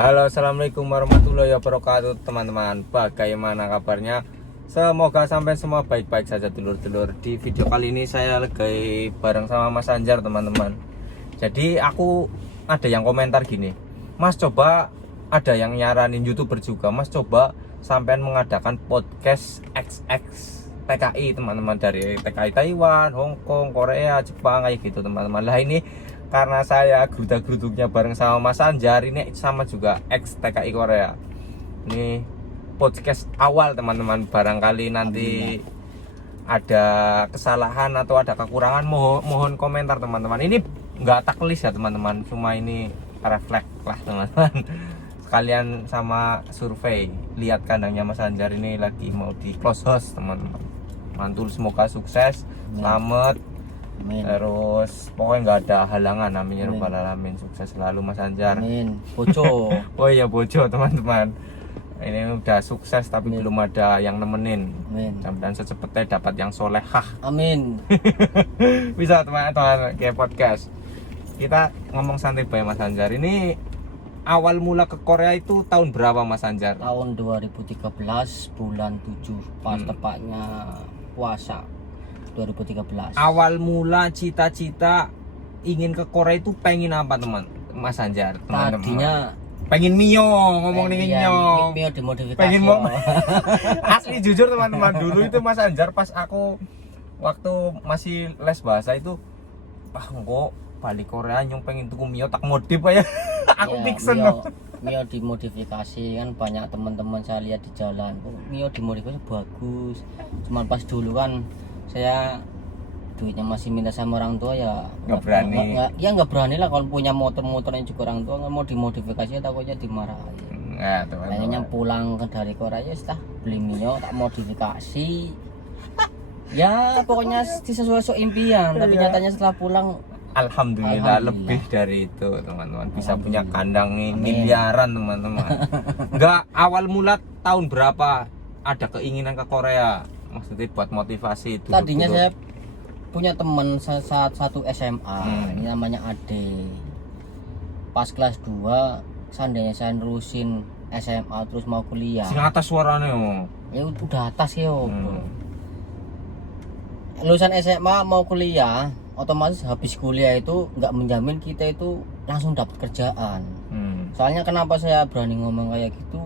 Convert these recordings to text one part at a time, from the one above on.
Halo, assalamualaikum warahmatullahi wabarakatuh teman-teman. Bagaimana kabarnya? Semoga sampai semua baik-baik saja dulur-dulur. Di video kali ini saya lagi bareng sama Mas Anjar teman-teman. Jadi aku ada yang komentar gini, Mas coba, ada yang nyaranin YouTuber juga, Mas coba sampean mengadakan podcast XX TKI teman-teman, dari TKI Taiwan, Hong Kong, Korea, Jepang kayak gitu teman-teman. Lah ini karena saya geruda-geruduknya bareng sama Mas Anjar, ini sama juga ex TKI Korea. Ini podcast awal teman-teman, barangkali nanti ada kesalahan atau ada kekurangan mohon komentar teman-teman. Ini nggak taklis ya teman-teman, cuma ini refleks lah teman-teman. Sekalian sama survei, lihat kandangnya Mas Anjar ini lagi mau di close house teman-teman. Mantul, semoga sukses, selamat. Amin. Terus pokoknya nggak ada halangan, amin ya rabbal alamin. Sukses selalu Mas Anjar. Amin. Bojo. Oh iya, bojo teman-teman. Ini udah sukses tapi belum ada yang nemenin. Dan secepatnya dapat yang solehah. Amin. Bisa teman-teman kayak podcast. Kita ngomong santai bae Mas Anjar. Ini awal mula ke Korea itu tahun berapa Mas Anjar? Tahun 2013 bulan 7 pas tepatnya puasa 2013. Awal mula cita-cita ingin ke Korea itu pengen apa teman Mas Anjar? Tadinya pengen Mio, ngomong nih Mio. Mio dimodifikasi. Pengen mau asli jujur teman-teman, dulu itu Mas Anjar pas aku waktu masih les bahasa itu, kok balik Korea nyong pengen tuku Mio tak modif aja. Aku pixen Mio dimodifikasi kan, banyak teman-teman saya lihat di jalan, Mio dimodifikasi bagus. Cuman pas dulu kan saya duitnya masih minta sama orang tua, ya nggak berani. Nggak berani lah kalau punya motornya juga orang tua nggak mau dimodifikasi, takutnya dimarahin. Kayaknya pulang dari Korea ya setelah beli Mio tak modifikasi. Ya pokoknya sesuai impian, tapi nyatanya setelah pulang Alhamdulillah lebih dari itu teman-teman, bisa punya kandang miliaran teman-teman. Enggak, awal mula tahun berapa ada keinginan ke Korea? Maksudnya buat motivasi itu. Tadinya saya punya teman saat satu SMA, ini namanya Ade. Pas kelas 2 seandainya saya nerusin SMA terus mau kuliah. Sing atas suaranya ya udah atas ya lulusan SMA mau kuliah, otomatis habis kuliah itu nggak menjamin kita itu langsung dapat kerjaan. Soalnya kenapa saya berani ngomong kayak gitu,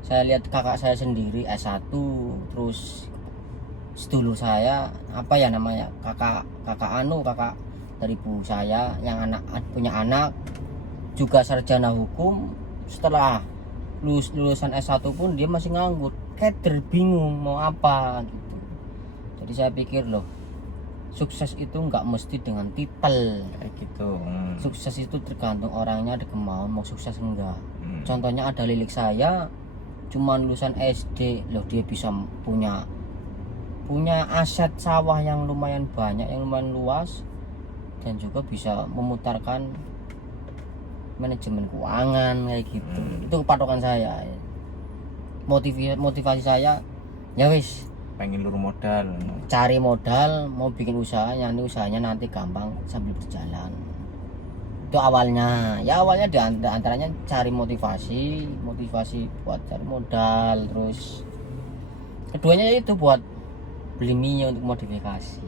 saya lihat kakak saya sendiri S1, terus sedulur saya apa ya namanya, kakak dari ibu saya yang punya anak juga sarjana hukum, setelah lulusan S1 pun dia masih nganggur, kader, bingung mau apa gitu. Jadi saya pikir loh, sukses itu nggak mesti dengan titel kayak gitu. Sukses itu tergantung orangnya ada kemauan mau sukses enggak. Contohnya ada lilik saya cuman lulusan SD loh, dia bisa punya aset sawah yang lumayan banyak, yang lumayan luas, dan juga bisa memutarkan manajemen keuangan kayak gitu. Itu patokan saya, motivasi saya ya wis, pengen lur modal, cari modal, mau bikin usahanya nanti gampang sambil berjalan. Itu awalnya di antaranya cari motivasi buat cari modal, terus keduanya itu buat beli Mio untuk modifikasi.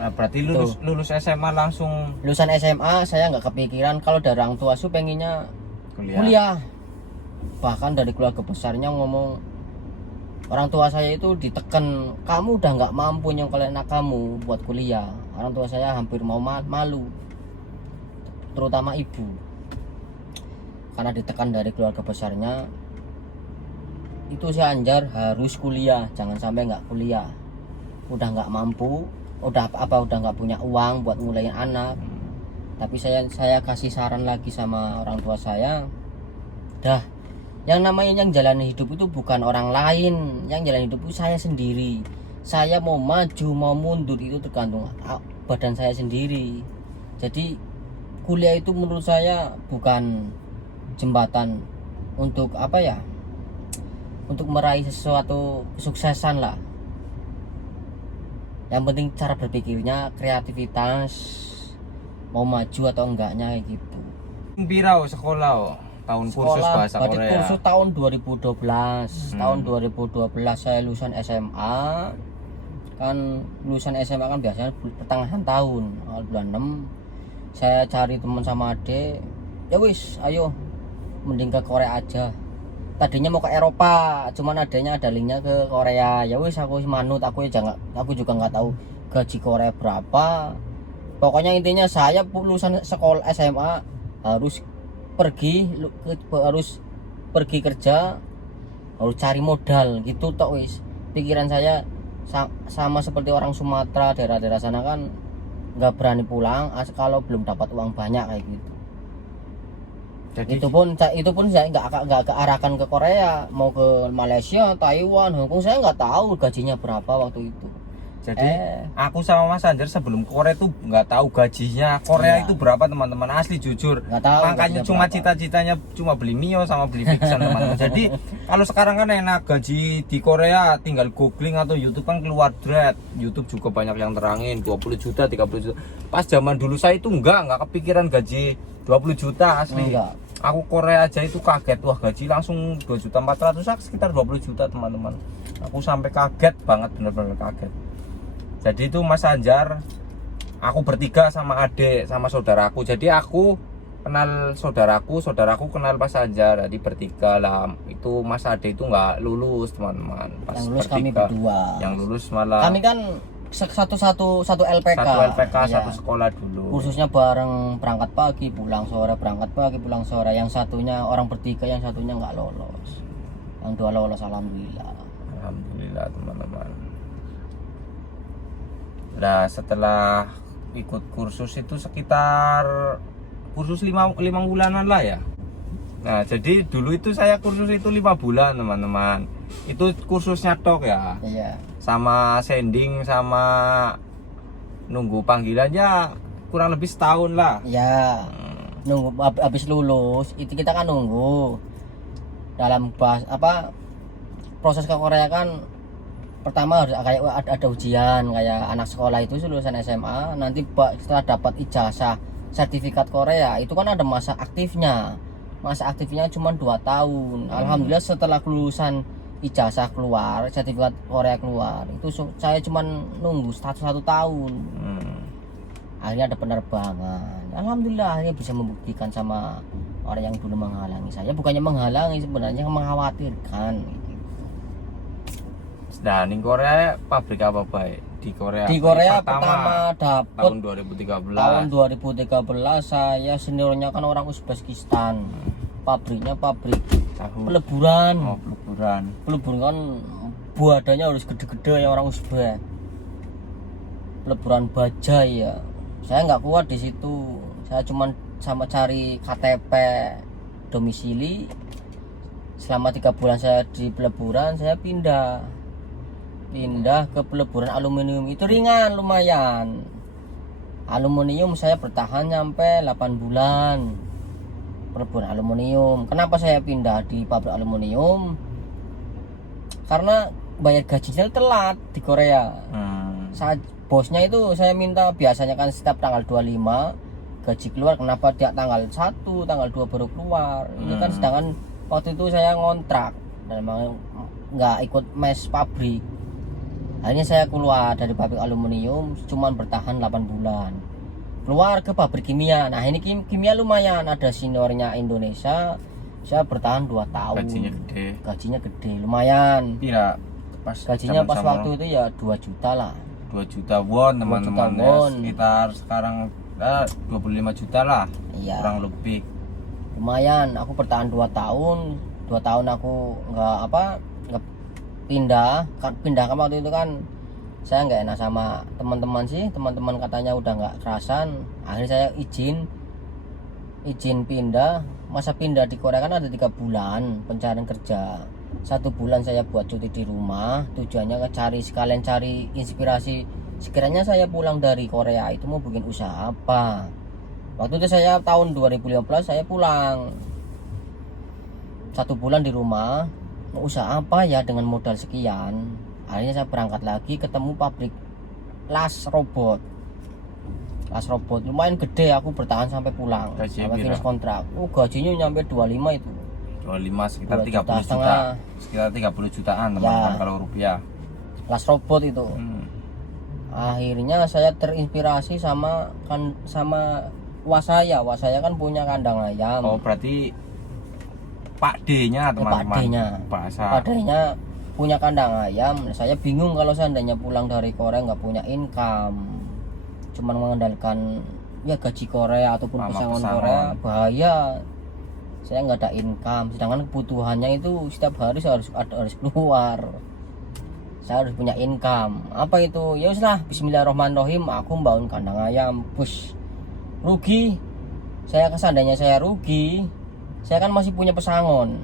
Nah, berarti lulus SMA langsung. Lulusan SMA saya nggak kepikiran kalau dari orang tua pengennya kuliah. Bahkan dari keluarga besarnya ngomong, orang tua saya itu ditekan, kamu udah nggak mampu nyongkolin anak kamu buat kuliah. Orang tua saya hampir mau malu, terutama ibu, karena ditekan dari keluarga besarnya itu si Anjar harus kuliah, jangan sampai nggak kuliah, udah nggak mampu, udah nggak punya uang buat ngulain anak. Tapi saya kasih saran lagi sama orang tua saya, dah, yang namanya yang jalani hidup itu bukan orang lain, yang jalani hidup itu saya sendiri. Saya mau maju mau mundur itu tergantung badan saya sendiri. Jadi kuliah itu menurut saya bukan jembatan untuk apa ya, untuk meraih sesuatu kesuksesan lah. Yang penting cara berpikirnya, kreativitas, mau maju atau enggaknya kayak gitu. Pirau sekolah tahun kursus bahasa berarti Korea. kursus tahun 2012. Tahun 2012 saya lulusan SMA. Kan lulusan SMA kan biasanya pertengahan tahun, awal bulan 6. Saya cari teman sama adik, ya wis ayo mending ke Korea aja. Tadinya mau ke Eropa, cuman adanya ada linknya ke Korea. Ya wis aku manut, aku juga nggak tahu gaji Korea berapa. Pokoknya intinya saya lulusan sekolah SMA harus pergi kerja, harus cari modal gitu tok wis. Pikiran saya sama seperti orang Sumatera, daerah-daerah sana kan nggak berani pulang kalau belum dapat uang banyak kayak gitu. Jadi Itu pun saya nggak kearahkan ke Korea, mau ke Malaysia, Taiwan, Hong Kong, saya nggak tahu gajinya berapa waktu itu. Jadi aku sama Mas Anjar sebelum ke Korea itu nggak tahu gajinya Korea itu berapa teman-teman, asli jujur. Nggak tahu. Makanya cuma cita-citanya cuma beli Mio sama beli Vixen teman-teman. Jadi kalau sekarang kan enak gaji di Korea tinggal googling atau YouTube kan keluar dread. YouTube juga banyak yang terangin 20 juta, 30 juta. Pas zaman dulu saya itu nggak kepikiran gaji 20 juta asli. Enggak. Aku Korea aja itu kaget, wah gaji langsung 2.400.000 sekitar 20 juta teman-teman. Aku sampai kaget banget, bener-bener kaget. Jadi itu Mas Anjar, aku bertiga sama adik sama saudaraku. Jadi aku kenal saudaraku kenal Mas Anjar. Jadi bertiga lah. Itu Mas Ade itu nggak lulus teman-teman. Pas Yang lulus bertiga, kami berdua. Yang lulus malah Kami kan satu LPK. satu LPK Iya. satu sekolah dulu. Kursusnya bareng, berangkat pagi, pulang sore, berangkat pagi, pulang sore. Yang satunya orang bertiga, yang satunya nggak lolos. Yang dua lolos, alhamdulillah. Alhamdulillah teman-teman. Nah setelah ikut kursus itu sekitar kursus 5 bulanan lah ya. Nah jadi dulu itu saya kursus itu 5 bulan teman-teman. Itu kursusnya tok ya. Iya. Sama sending sama nunggu panggilannya kurang lebih setahun lah. Ya, nunggu habis lulus itu kita kan nunggu dalam proses ke Korea kan pertama harus kayak ada ujian kayak anak sekolah itu lulusan SMA nanti setelah dapat ijazah sertifikat Korea itu kan ada masa aktifnya cuma 2 tahun. Alhamdulillah setelah kelulusan ijazah keluar, sertifikat Korea keluar, itu saya cuma nunggu 1 tahun. Akhirnya ada penerbangan. Alhamdulillah akhirnya bisa membuktikan sama orang yang dulu menghalangi saya. Bukannya menghalangi, sebenarnya mengkhawatirkan. Nah di Korea pabrik apa baik? Di Korea pertama dapat tahun 2013. Tahun 2013 saya seniornya kan orang Uzbekistan. Pabriknya pabrik peleburan. Oh, Peleburan kan buadanya harus gede-gede ya orang Uzbek. Peleburan baja ya. Saya nggak kuat di situ. Saya cuma sama cari KTP domisili. Selama 3 bulan saya di peleburan, saya pindah ke peleburan aluminium. Itu ringan lumayan. Aluminium saya bertahan sampai 8 bulan. Peleburan aluminium. Kenapa saya pindah di pabrik aluminium? Karena bayar gajinya telat di Korea. Saat bosnya itu saya minta biasanya kan setiap tanggal 25 gaji keluar, kenapa dia tanggal 1, tanggal 2 baru keluar. Ini kan sedangkan waktu itu saya ngontrak dan nggak ikut mes pabrik. Akhirnya saya keluar dari pabrik aluminium, cuman bertahan 8 bulan. Keluar ke pabrik kimia. Nah ini kimia lumayan, ada seniornya Indonesia. Saya bertahan 2 tahun. Gajinya gede, lumayan. Tidak. Gajinya pas waktu itu ya 2 juta lah. 2 juta won teman-teman ya, sekitar sekarang 25 juta lah. Iya. Kurang lebih. Lumayan, aku bertahan 2 tahun. 2 tahun aku nggak pindah kan waktu itu kan saya nggak enak sama teman-teman katanya udah nggak kerasan. Akhirnya saya izin pindah. Masa pindah di Korea kan ada 3 bulan pencarian kerja. 1 bulan saya buat cuti di rumah, tujuannya sekalian cari inspirasi. Sekiranya saya pulang dari Korea itu mau bikin usaha apa. Waktu itu saya tahun 2015 saya pulang 1 bulan di rumah, mau usaha apa ya dengan modal sekian. Akhirnya saya berangkat lagi, ketemu pabrik las robot. Las Robot lumayan gede, aku bertahan sampai pulang Gaji sampai pira? finish kontrak. Gajinya nyampe 25 itu. 25 sekitar 2,5 juta. 30 juta. Sekitar 30 jutaan teman-teman Ya. kalau rupiah. Las Robot itu. Akhirnya saya terinspirasi sama Wasaya. Wasaya kan punya kandang ayam. Oh, berarti Pak D-nya teman-teman. Pak D-nya. Bahasa. Pak D-nya punya kandang ayam. Saya bingung kalau seandainya pulang dari Korea nggak punya income, cuman mengandalkan ya gaji Korea ataupun Sama pesangon pesangon. Korea, bahaya. Saya nggak ada income, sedangkan kebutuhannya itu setiap hari saya harus keluar. Saya harus punya income. Apa itu? Ya uslah, bismillahirrahmanirrahim, aku membangun kandang ayam. Push. Rugi. Seandainya saya rugi, saya kan masih punya pesangon.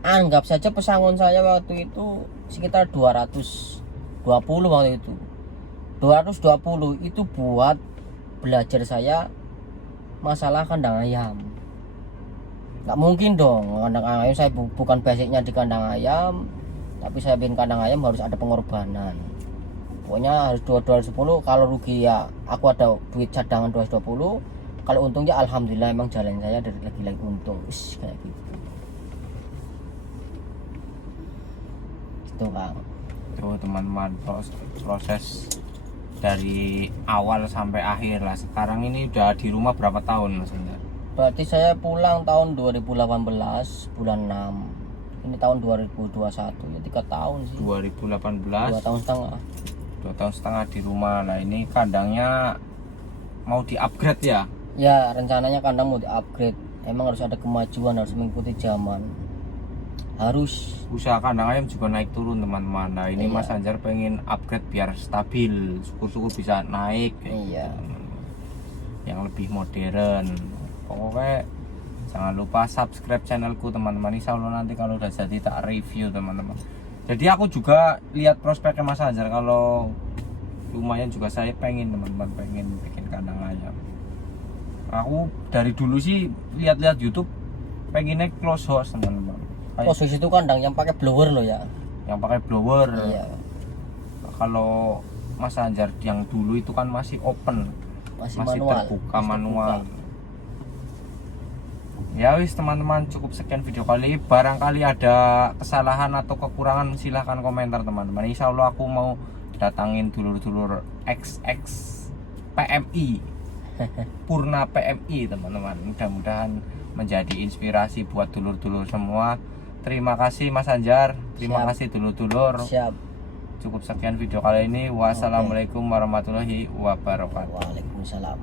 Anggap saja pesangon saya waktu itu sekitar 220 waktu itu. 220 itu buat belajar saya masalah kandang ayam. Nggak mungkin dong, kandang ayam saya bukan basicnya di kandang ayam, tapi saya bikin kandang ayam harus ada pengorbanan. Pokoknya harus 210. Kalau rugi ya aku ada duit cadangan 220. Kalau untungnya alhamdulillah emang jalan saya dari lagi untung. Kayak gitu. Itu Kang. Tuh teman-teman, proses dari awal sampai akhir lah. Sekarang ini udah di rumah berapa tahun Mas Anjar? Berarti saya pulang tahun 2018 bulan 6. Ini tahun 2021 ya 3 tahun sih. 2018 2 tahun setengah. 2 tahun setengah di rumah. Nah ini kandangnya mau di-upgrade ya? Ya rencananya kandang mau di-upgrade. Emang harus ada kemajuan, harus mengikuti zaman. Harus. Usaha kandang ayam juga naik turun teman-teman. Nah ini Iya. Mas Anjar pengen upgrade biar stabil, syukur-syukur bisa naik kayak Iya. gitu. Yang lebih modern. Pokoknya jangan lupa subscribe channelku teman-teman. Insya Allah nanti kalau udah jadi tak review teman-teman. Jadi aku juga lihat prospeknya Mas Anjar, kalau lumayan juga saya pengen teman-teman, pengen bikin kandang ayam. Aku dari dulu sih lihat-lihat YouTube pengennya close house teman-teman. Posisi itu kandang yang pakai blower loh ya. Yang pakai blower. Iya. Kalau Mas Anjar yang dulu itu kan masih open, Masih masih manual. terbuka Masih manual. terbuka. Ya wis teman-teman, cukup sekian video kali. Barangkali ada kesalahan atau kekurangan silahkan komentar teman-teman. Insya Allah aku mau datangin dulur-dulur XX PMI Purna PMI teman-teman. Mudah-mudahan menjadi inspirasi buat dulur-dulur semua. Terima kasih Mas Anjar, terima Siap. kasih dulur-dulur. Siap. Cukup sekian video kali ini. Wassalamualaikum warahmatullahi wabarakatuh. Waalaikumsalam.